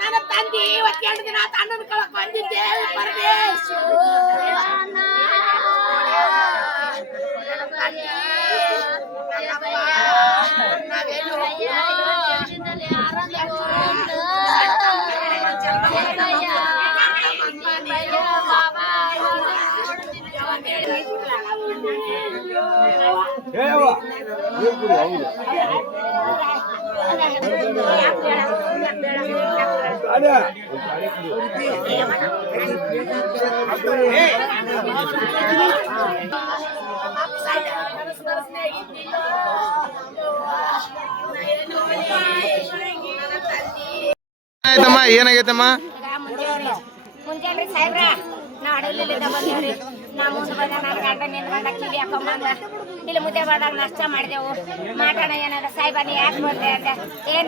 ನನ್ನ ತಂದೆ ಇವತ್ತೆರಡು ದಿನ ತಣ್ಣನ ಕಳಕ್ ಬಂದಿದ್ದೆ ಪರಮೇಶ್ ಆಯ್ತಮ್ಮ ಏನಾಗೈತಮ್ಮ ಮುಂಜಾನೆ ಸಾಹೇಬ್ರ ನಾ ಅಡಲಿಲ್ಲಿದ್ದ ಬಂದೇವ್ರಿ ನಾ ಮುಂದೆ ಬಂದ ನನ್ನ ಗಂಡ ನಿನ್ ಬಂದ ಕಿವಿ ಹಾಕೊಂಬಂದ ಇಲ್ಲಿ ಮುದ್ದೆ ಮಾಡಿದಾಗ ನಷ್ಟ ಮಾಡಿದೆವು ಮಾತಾಡ ಏನಾರ ಸಾಹೇಬ ನೀ ಯಾಕೆ ಬಂದೆ ಅಂದೆ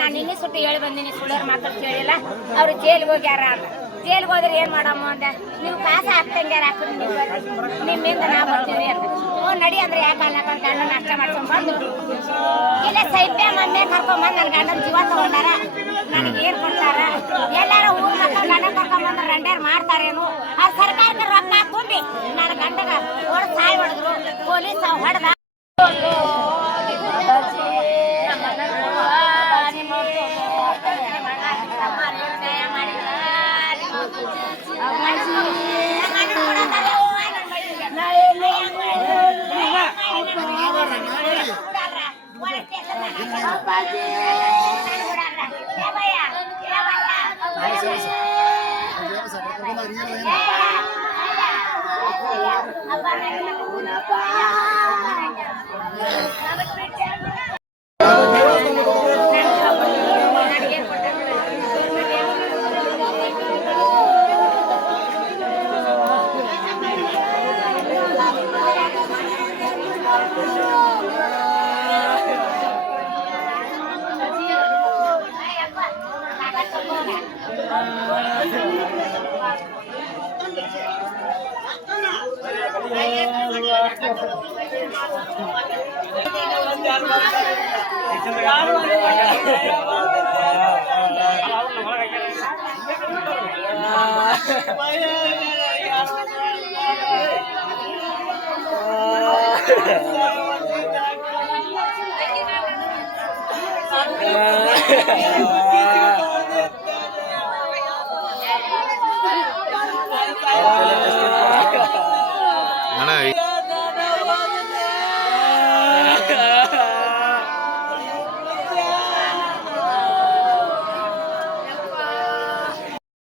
ನಾನು ನಿನ್ನೆ ಸುಟ್ಟು ಹೇಳಿ ಬಂದೀನಿ ಸುಳ್ಳೋರ್ ಮಕ್ಕಳು ಕೇಳಿಲ್ಲ ಅವ್ರು ಜೈಲಿಗೆ ಹೋಗ್ಯಾರ ಅಂತ ಜೈಲಿಗೆ ಹೋದ್ರೆ ಏನ್ ಮಾಡಮ್ಮ ಅಂದೆ ನೀವು ಕಾಸ ಹಾಕ್ತಂಗ್ಯಾರ ಹಾಕ್ರಿ ನೀವು ನಿಮ್ಮಿಂದ ನಾ ಬರ್ತೀವಿ ಅಂತ ನಡಿ ಅಂದ್ರೆ ಯಾಕೆ ಅಲ್ಲ ಗಂಡ ನಷ್ಟ ಮಾಡ್ಕೊಂಡ್ ಬಂದು ಇಲ್ಲ ಸೈಪ್ಯ ಮಮ್ಮೆ ಕರ್ಕೊಂಬಂದ್ ನನ್ನ ಗಂಡನ ಜೀವ ತಗೊಂಡಾರ ನನಗೆ ಏನ್ ಕೊಡ್ತಾರ ಎಲ್ಲಾರ ಊರ್ ಮಕ್ಕಳು ಗಂಡ ಕರ್ಕೊಂಬಂದ್ರೆ ರಂಡ್ಯಾರ್ ಮಾಡ್ತಾರೇನು ಆ ಸರ್ಕಾರಕ್ಕೆ ರೊಕ್ಕ ತುಂಬಿ ನನ್ನ ಗಂಡಗ ಹೊಡೆದ್ ಸಾಯ್ ಹೊಡೆದ್ರು ಪೊಲೀಸ್ ಹೊಡೆದ